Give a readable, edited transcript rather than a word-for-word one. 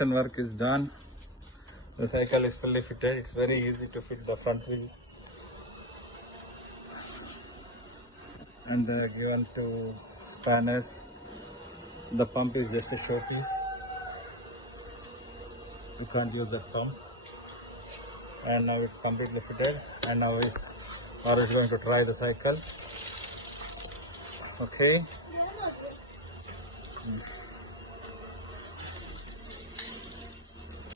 construction work is done. The cycle is fully fitted. It's very easy to fit the front wheel and given to spanners. The pump is just a showpiece. You can't use that pump. And now it's completely fitted. And now Aru is going to try the cycle. Okay.